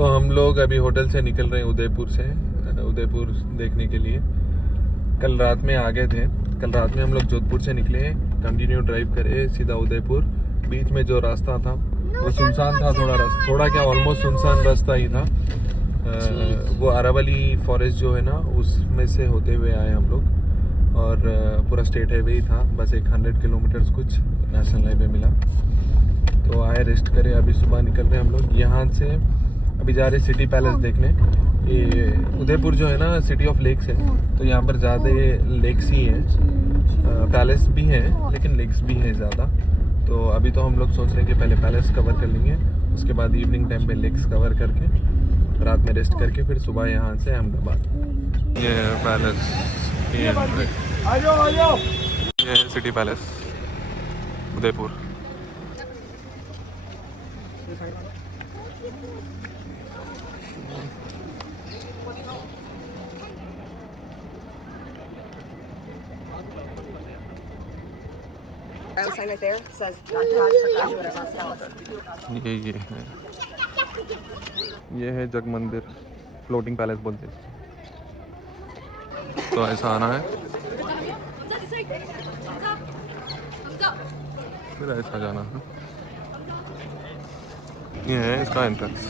तो हम लोग अभी होटल से निकल रहे हैं उदयपुर से, उदयपुर देखने के लिए। कल रात में आ गए थे। कल रात में हम लोग जोधपुर से निकले, कंटिन्यू ड्राइव करे सीधा उदयपुर। बीच में जो रास्ता था वो सुनसान था, थोड़ा क्या ऑलमोस्ट सुनसान रास्ता ही था। वो अरावली फॉरेस्ट जो है ना, उसमें से होते हुए आए हम लोग, और पूरा स्टेट हाईवे ही था। बस एक 100 किलोमीटर्स कुछ नेशनल हाईवे मिला, तो आए रेस्ट करे। अभी सुबह निकल रहे हम लोग यहाँ से। अभी जा रहे सिटी पैलेस देखने। ये उदयपुर जो है ना, सिटी ऑफ लेक्स है, तो यहाँ पर ज़्यादा लेक्स ही हैं। पैलेस भी हैं लेकिन लेक्स भी हैं ज़्यादा। तो अभी तो हम लोग सोच रहे हैं कि पहले पैलेस कवर कर लेंगे, उसके बाद इवनिंग टाइम पे लेक्स कवर करके रात में रेस्ट करके फिर सुबह यहाँ से अहमदाबाद। ये है पैलेस, ये है सिटी पैलेस उदयपुर। ये है जग मंदिर, फ्लोटिंग पैलेस बोलते हैं। तो ऐसा आना है, फिर ऐसा जाना है। ये है इसका एंट्रेंस।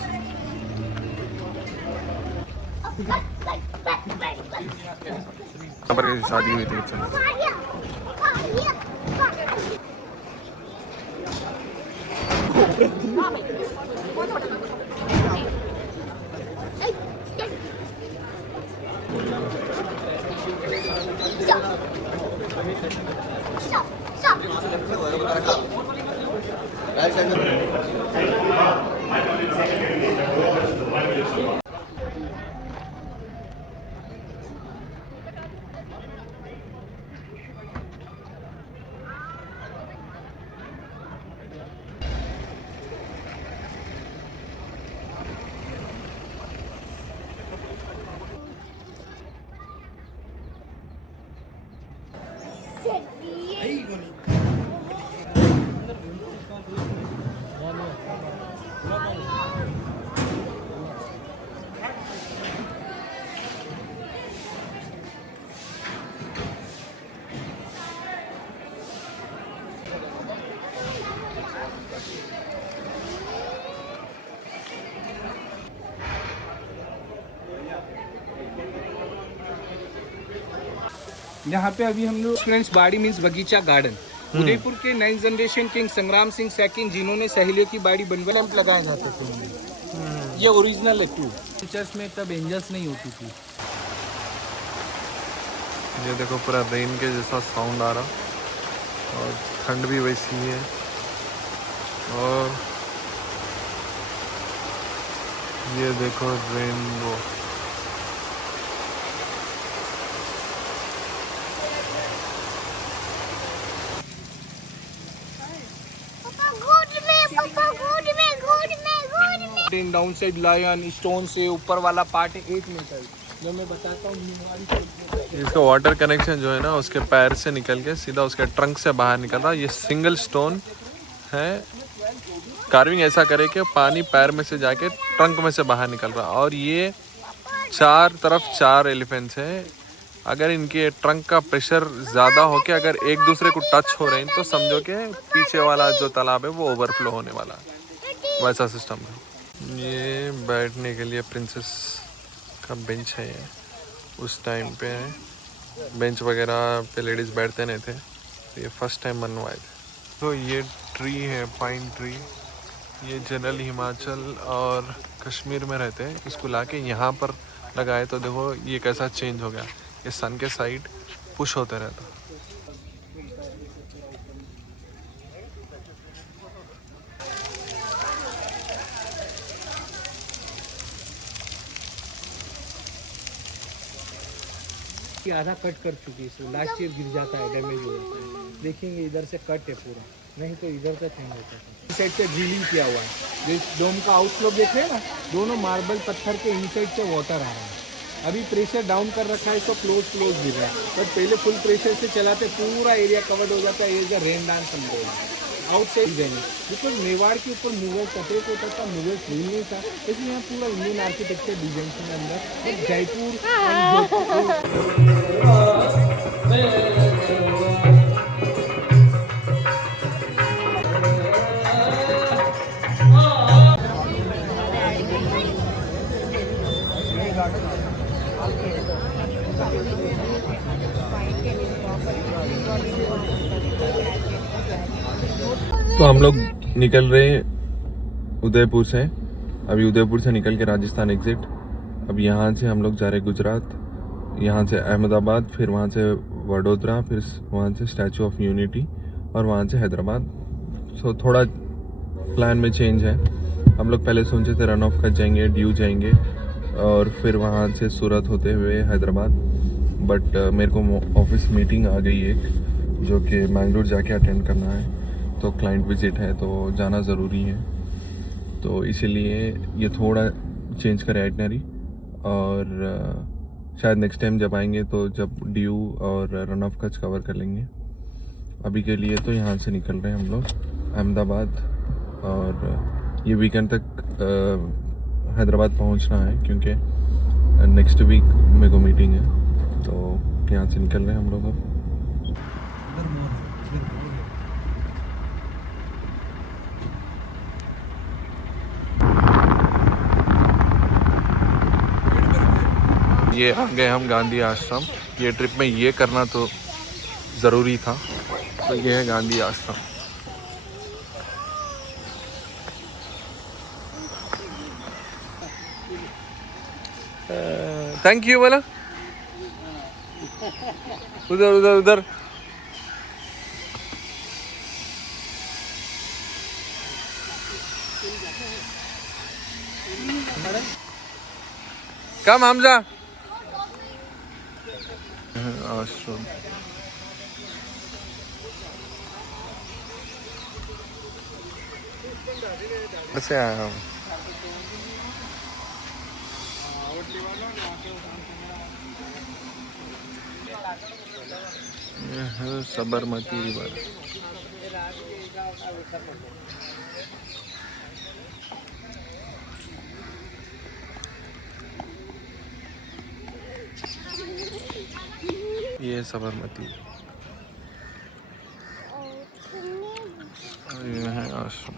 यहाँ पर किसी शादी हुई थी। यहाँ पे अभी हम लोग फ्रेंड्स बाड़ी मीन्स बगीचा गार्डन, उदयपुर के 9th जनरेशन किंग संग्राम सिंह सैकिंग, जिन्होंने सहेलियों की बाड़ी बनवा लैंप लगाया जाता था। ये ओरिजिनल है टू फीचर्स में, तब एंजल्स नहीं होती थी। ये देखो पूरा रेन के जैसा साउंड आ रहा, और ठंड भी वैसी ही है। और ये देखो rainbow. Down side lion stone से ऊपर वाला पार्ट है 8 मीटर, जो मैं बताता हूँ। इसका वाटर कनेक्शन जो है ना, उसके पैर से निकल के सीधा उसके ट्रंक से बाहर निकल रहा। ये सिंगल स्टोन है, कार्विंग ऐसा करे कि पानी पैर में से जाके ट्रंक में से बाहर निकल रहा। और ये चार तरफ 4 एलिफेंट्स हैं। अगर इनके ट्रंक का प्रेशर ज़्यादा हो के अगर एक दूसरे को टच हो रहे हैं, तो समझो कि पीछे वाला जो तालाब है वो ओवरफ्लो होने वाला है। वैसा सिस्टम है। ये बैठने के लिए प्रिंसेस का बेंच है। ये उस टाइम पे बेंच वगैरह पे लेडीज़ बैठते नहीं थे, तो ये फर्स्ट टाइम बनवाए थे। तो ये ट्री है, पाइन ट्री। ये जनरल हिमाचल और कश्मीर में रहते हैं। इसको लाके यहाँ पर लगाए तो देखो ये कैसा चेंज हो गया। ये सन के साइड पुश होते रहता। आधा कट कर चुकी है, लास्ट ईयर गिर जाता है, डैमेज हो जाता है। देखेंगे इधर से कट है पूरा, नहीं तो इधर तक नहीं होता था। इस साइड से ड्रिलिंग किया हुआ है। जो डोम का आउटफ्लो देख रहे हैं ना, दोनों मार्बल पत्थर के इनसाइड से वाटर आ रहा है। अभी प्रेशर डाउन कर रखा है, तो क्लोज गिर रहा है। बट पहले फुल प्रेशर से चलाते पूरा एरिया कवर्ड हो जाता है। ये रेन डांस समझो। आउटसाइड जाएंगे, बिकॉज मेवाड़ के ऊपर मुगल सफेद होता था, मुगल रूल नहीं था, इसलिए यहाँ पूरा इंडियन आर्किटेक्चर डिजाइन के अंदर जयपुर तो हम लोग निकल रहे हैं उदयपुर से। अभी उदयपुर से निकल के राजस्थान एग्जिट। अब यहाँ से हम लोग जा रहे गुजरात, यहाँ से अहमदाबाद, फिर वहाँ से वडोदरा, फिर वहाँ से स्टैचू ऑफ यूनिटी और वहाँ से हैदराबाद। सो थोड़ा प्लान में चेंज है। हम लोग पहले सोचे थे रन ऑफ कच जाएंगे, ड्यू जाएंगे और फिर वहाँ से सूरत होते हुए हैदराबाद। बट मेरे को ऑफिस मीटिंग आ गई एक, जो कि मैंगलोर जाके अटेंड करना है। तो क्लाइंट विजिट है तो जाना ज़रूरी है, तो इसीलिए ये थोड़ा चेंज करें आइटनरी। और शायद नेक्स्ट टाइम जब आएंगे तो जब ड्यू और रन ऑफ कच कवर कर लेंगे। अभी के लिए तो यहाँ से निकल रहे हैं हम लोग अहमदाबाद, और ये वीकेंड तक हैदराबाद पहुँचना है क्योंकि नेक्स्ट वीक मेरे को मीटिंग है। तो यहाँ से निकल रहे हैं हम लोग अब। ये आ गए हम गांधी आश्रम। ये ट्रिप में ये करना तो ज़रूरी था। तो ये है गांधी आश्रम। थैंक यू बोला। उधर उधर उधर कम हमजा आश्रम। कैसे आया हूँ? साबरमती रिवर। ये साबरमती और ये है आश्रम।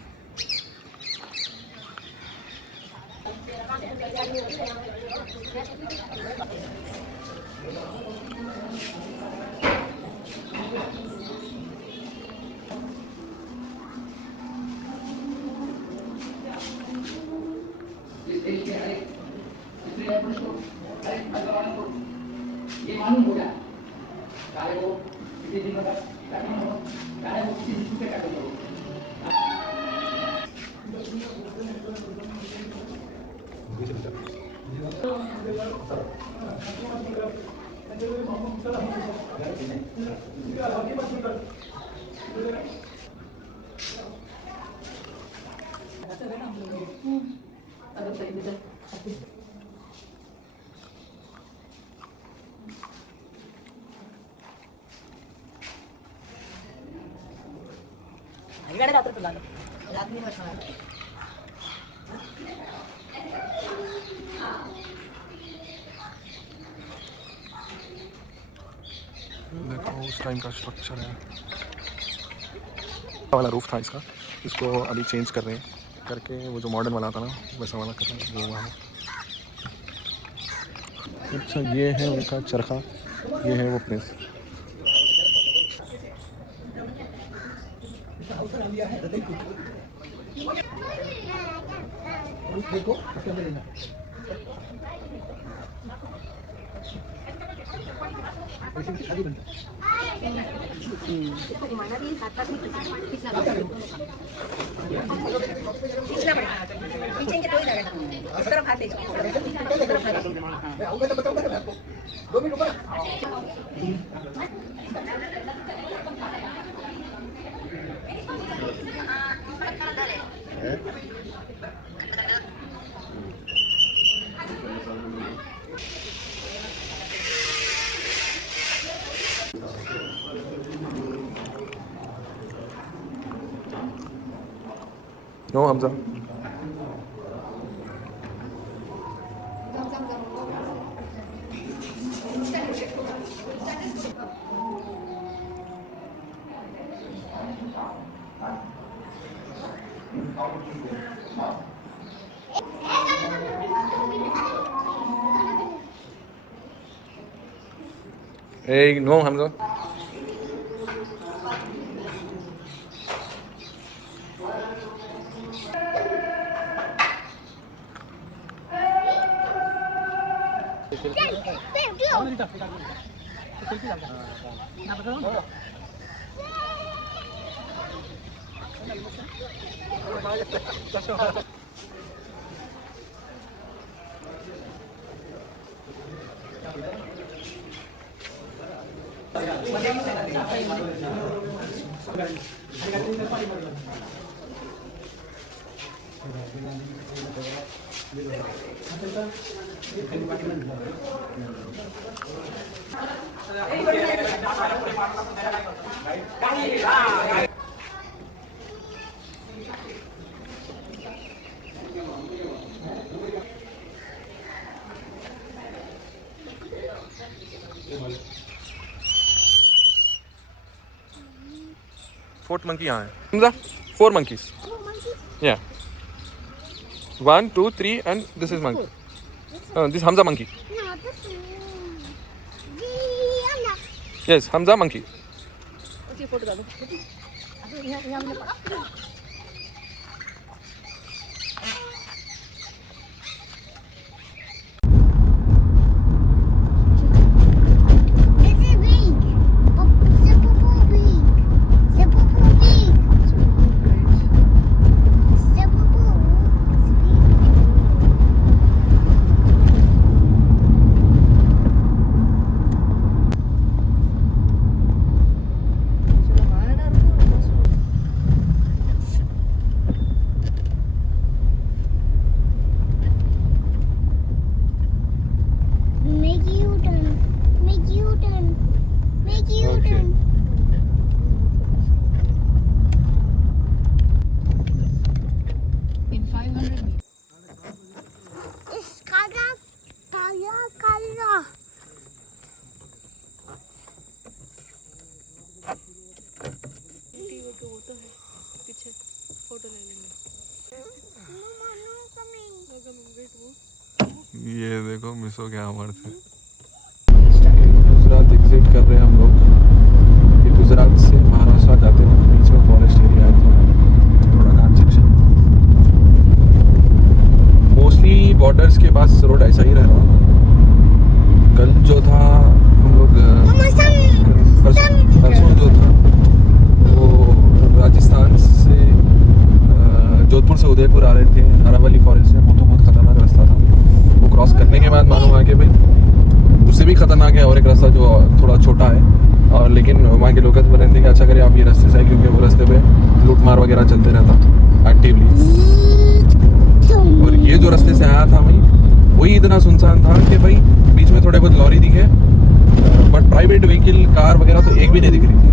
देखो उस टाइम का स्ट्रक्चर है। वाला रूफ था इसका, इसको अभी चेंज कर रहे हैं, करके वो जो मॉडर्न वाला था ना वैसा वाला कर रहे हैं वो वहाँ। अच्छा ये है उनका चरखा, ये है वो प्लेस। नो हमजा ए नो हमजा फोर्थ मंकी यहाँ है Hamza 4 monkeys yeah 1 2 3 and this is monkey this Hamza monkey No, this is yes Hamza monkey ये देखो मिस हो गया हमारे से गुजरात एग्जिट कर रहे हैं हम लोग ये गुजरात से महाराष्ट्र जाते वक्त बीच में फॉरेस्ट एरिया है थोड़ा घाट सेक्शन मोस्टली बॉर्डर्स के पास रोड ऐसा ही रह रहा कल जो था हम लोग परसों जो था वो राजस्थान से जोधपुर से उदयपुर आ रहे थे अरावली फॉरेस्ट में वो तो बहुत खतरनाक रास्ता था वो क्रॉस करने के बाद मालूम है कि भाई उससे भी खतरनाक है और एक रास्ता जो थोड़ा छोटा है और लेकिन वहाँ के लोग तो रहते कि अच्छा करें आप ये रास्ते से आए क्योंकि वो रास्ते पे लूट मार वगैरह चलते रहता एक्टिवली और ये जो रास्ते से आया था भाई वही इतना सुनसान था कि भाई बीच में थोड़े बहुत लॉरी दिखे बट प्राइवेट व्हीकल कार वगैरह तो एक भी नहीं दिख रही थी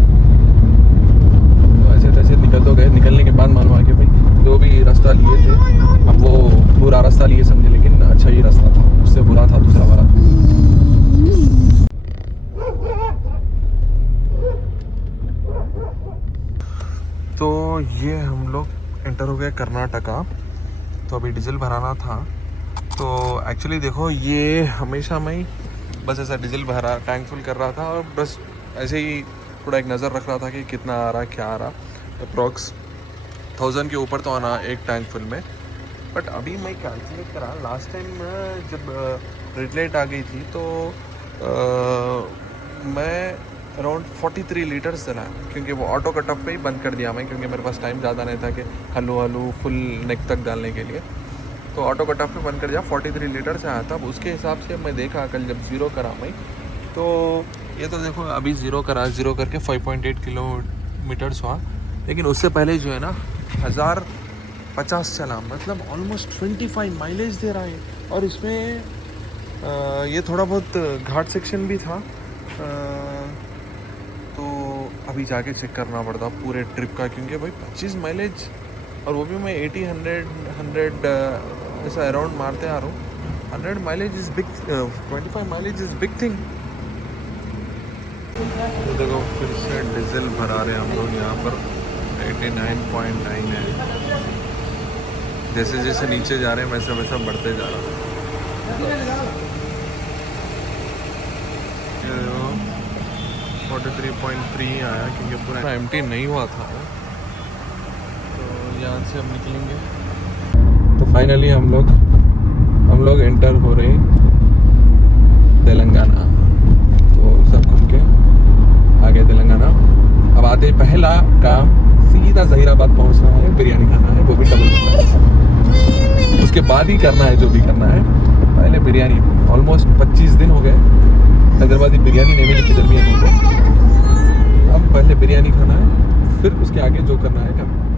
तो ऐसे तैसे निकल तो गए निकलने के बाद मालूम है कि भाई जो भी रास्ता लिए थे अब वो बुरा रास्ता लिए समझे लेकिन अच्छा ही रास्ता था उससे बुरा था दूसरा वाला तो ये हम लोग एंटर हो गए कर्नाटका तो अभी डीजल भराना था तो एक्चुअली देखो ये हमेशा मैं बस ऐसा डीजल भरा टैंक फुल कर रहा था और बस ऐसे ही थोड़ा एक नज़र रख रहा था कि कितना आ रहा क्या आ रहा अप्रॉक्स 1000 के ऊपर तो आना एक टैंक फुल में बट अभी मैं कैलकुलेट करा लास्ट टाइम जब रेड लाइट आ गई थी तो मैं अराउंड 43 लीटर्स चला क्योंकि वो ऑटो कट ऑफ पे ही बंद कर दिया मैं क्योंकि मेरे पास टाइम ज़्यादा नहीं था कि हल्लू हल्लू फुल नेक तक डालने के लिए तो ऑटो कट ऑफ पे बंद कर दिया 43 लीटर से आया था अब उसके हिसाब से मैं देखा कल जब ज़ीरो करा मैं तो ये तो देखो अभी ज़ीरो करके 5.8 किलोमीटर्स हुआ लेकिन उससे पहले जो है ना 1050 चला मतलब ऑलमोस्ट 25 माइलेज दे रहा है और इसमें ये थोड़ा बहुत घाट सेक्शन भी था तो अभी जाके चेक करना पड़ता पूरे ट्रिप का क्योंकि भाई 25 माइलेज और वो भी मैं 80 100 ऐसा अराउंड मारते आ रहा हूँ। 100 mileage is big, 25 mileage is big thing. तो देखो फिर से डीजल भरा रहे हैं हम लोग यहाँ पर। 89.9 है। जैसे जैसे नीचे जा रहे हैं वैसा वैसा बढ़ते जा रहा है। 43.3 आया क्योंकि पूरा एम्प्टी नहीं हुआ था। तो यहाँ से अब निकलेंगे। तो फाइनली हम लोग एंटर हो रहे हैं तेलंगाना। तो सब घूम के आगे तेलंगाना। अब आते पहला काम सीधा जहीराबाद पहुंचना है, बिरयानी खाना है, वो भी डबल मसाला। उसके बाद ही करना है जो भी करना है। पहले बिरयानी। ऑलमोस्ट 25 दिन हो गए हैदराबादी बिरयानी नहीं मिली, किधर भी नहीं गए। अब पहले बिरयानी खाना है, फिर उसके आगे जो करना है करना है।